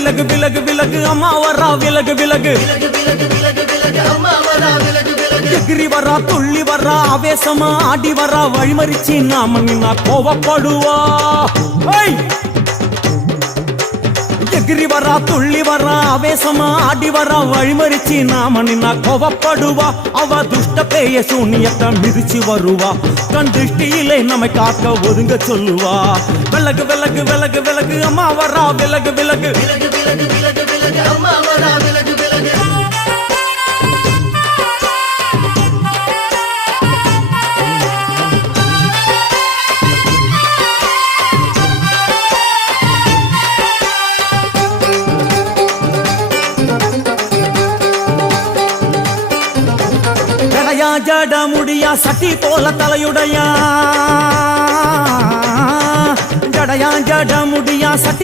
விலகு விலகு விலகு அம்மா வரா விலகு விலகு எகிரி வரா துள்ளி வரா ஆவேசமா ஆடி வரா வழிமறிச்சு நாம நின்னா கோவப்படுவா எகிரி வரா துள்ளி வரா ஆவேசமா ஆடி வரா வழிமறிச்சு நாம நின்னா கோவப்படுவா அவ துஷ்ட பேய சூனியத்தை மிதிச்சு வருவா கண் திருஷ்டியிலே நம்மை காக்க ஒதுங்க சொல்லுவா விலகு விலகு விலகு விலகு அம்மா வரா விலகு விலகு அம்மா வரா விலகு விலகு ஜட முடியா சட்டி போல தலையுடையா ஜடையா ஜட முடியா சட்டி